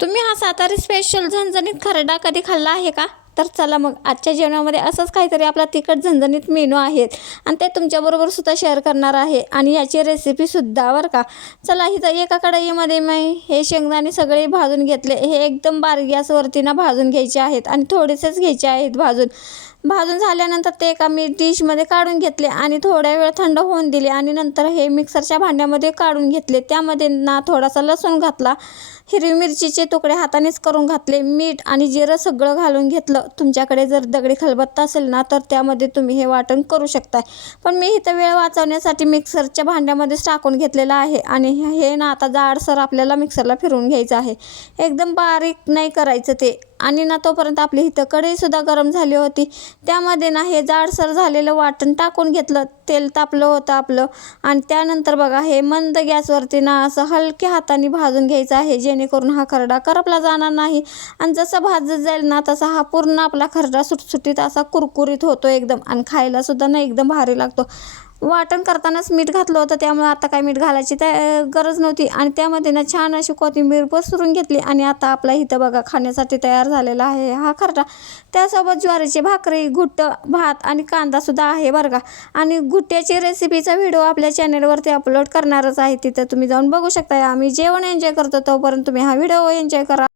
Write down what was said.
तुम्ही हा सातारी स्पेशल झणझणीत खरडा कधी खाल्ला आहे का? तर चला मग आजच्या जेवणामध्ये असंच काहीतरी आपला तिखट झणझणीत मेनू आहेत आणि ते तुमच्याबरोबर सुद्धा शेअर करणार आहे आणि याची रेसिपीसुद्धा बरं का. चला इथं एका कढईमध्ये मी हे शेंगदाणे सगळे भाजून घेतले. हे एकदम बारीक गॅसवरती ना भाजून घ्यायचे आहेत आणि थोडेसेच घ्यायचे आहेत भाजून झाल्यानंतर ते एका मी डिशमध्ये काढून घेतले आणि थोड्या वेळ थंड होऊन दिले आणि नंतर हे मिक्सरच्या भांड्यामध्ये काढून घेतले. त्यामध्ये ना थोडासा लसूण घातला, हिरवी मिरचीचे तुकडे हातानेच करून घातले, मीठ आणि जिरं सगळं घालून घेतलं. तुमच्याकडे जर दगडी खलबत्ता असेल ना तर त्यामध्ये तुम्ही हे वाटण करू शकता, पण मी इथं वेळ वाचवण्यासाठी मिक्सरच्या भांड्यामध्येच टाकून घेतलेलं आहे. आणि हे ना आता जाडसर आपल्याला मिक्सरला फिरवून घ्यायचं आहे, एकदम बारीक नाही करायचं ते. आणि ना तोपर्यंत आपली इथं कढईसुद्धा गरम झाली होती. त्यामध्ये ना हे जाडसर झालेलं वाटण टाकून घेतलं. तेल तापलं होतं आपलं आणि त्यानंतर बघा हे मंद गॅसवरती ना असं हलक्या हाताने भाजून घ्यायचं आहे, जेणेकरून हा खरडा करपला जाणार नाही. आणि जसं भाजत जाईल ना तसा हा पूर्ण आपला खरडा सुटसुटीत असा कुरकुरीत होतो एकदम आणि खायलासुद्धा ना एकदम भारी लागतो. वाटण करतानाच मीठ घातलं होतं, त्यामुळे आता काय मीठ घालायची गरज नव्हती. आणि त्यामध्ये ना छान अशी कोथिंबीर पसरून घेतली आणि आता आपला इथं बघा खाण्यासाठी तयार झालेला आहे हा खरडा. त्यासोबत ज्वारीची भाकरी, घुट्ट भात आणि कांदासुद्धा आहे बरं का. आणि घुट्ट्याची रेसिपीचा व्हिडिओ आपल्या चॅनलवरती अपलोड करणारच आहे, तिथं तुम्ही जाऊन बघू शकता. आम्ही जेवण एन्जॉय करतो तोपर्यंत तुम्ही हा व्हिडिओ एन्जॉय करा.